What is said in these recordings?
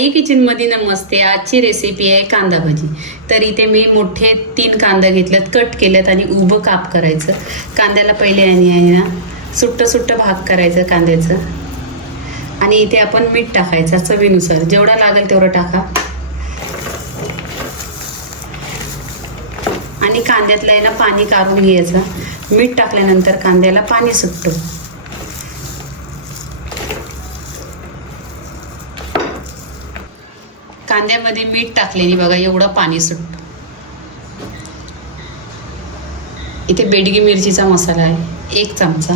आई किचनमध्ये नमस्ते आजची रेसिपी आहे कांदा भजी. तर इथे मी मोठे तीन कांदा घेतल्यात कट केल्यात आणि उभं काप करायचं. कांद्याला पहिले आणि आहे ना सुट्ट सुट्ट भाग करायचं कांद्याचं. आणि इथे आपण मीठ टाकायचं चवीनुसार. जेवढा लागेल तेवढं टाका. आणि कांद्यातलं आहे ना पाणी काढून घ्यायचं. मीठ टाकल्यानंतर कांद्याला पाणी सुटतं. कांद्यामध्ये मीठ टाकलेली बघा एवढं पाणी सुटतं इथे बेडगी मिरचीचा मसाला आहे एक चमचा.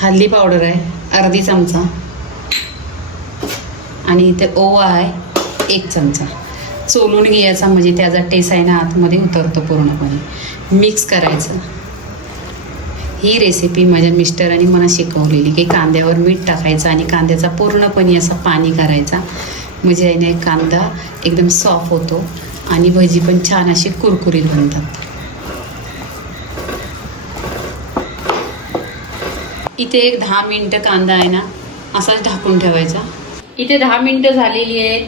हल्दी पावडर आहे अर्धी चमचा. आणि इथे ओवा आहे एक चमचा. चोलून घ्यायचा म्हणजे त्याचा टेस्ट आहे ना आतमध्ये उतरतो पूर्णपणे. मिक्स करायचं. ही रेसिपी माझ्या मिस्टरांनी मला शिकवलेली की कांद्यावर मीठ टाकायचं आणि कांद्याचा पूर्णपणे असा पाणी करायचा. म्हणजे याने कांदा एकदम सॉफ्ट होतो आणि भजी पण छान अशी कुरकुरीत बनतात. इथे एक दहा मिनटं कांदा आहे ना असाच ढाकून ठेवायचा. इथे दहा मिनटं झालेली आहेत.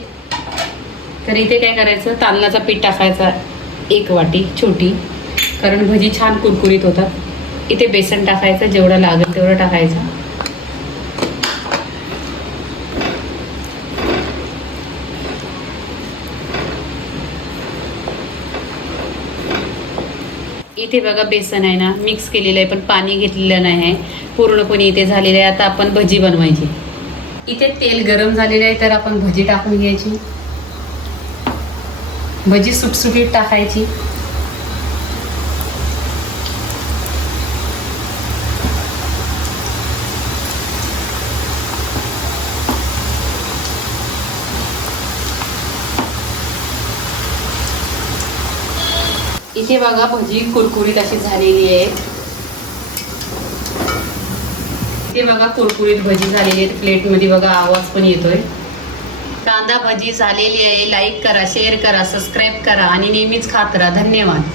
तर इथे काय करायचं तांदळाचा पीठ टाकायचा एक वाटी छोटी कारण भजी छान कुरकुरीत होतात. इथे बेसन टाकायचं जेवढं लागेल तेवढं टाकायचं. इथे बघा बेसन आहे ना मिक्स केलेलं आहे पण पाणी घेतलेलं नाही आहे. पूर्णपणे इथे झालेलं आहे आता आपण भजी बनवायची. इथे तेल गरम झालेलं आहे तर आपण भजी टाकून घ्यायची. भजी सुटसुटीत टाकायची. इथे बघा भजी कुरकुरीत अशी झालेली आहे. इथे बघा कुरकुरीत भजी झालेली आहेत. प्लेटमध्ये बघा आवाज पण येतोय. कांदा भजी झालेली आहे. लाईक करा शेअर करा सबस्क्राईब करा आणि नेहमीच खात राहा. धन्यवाद.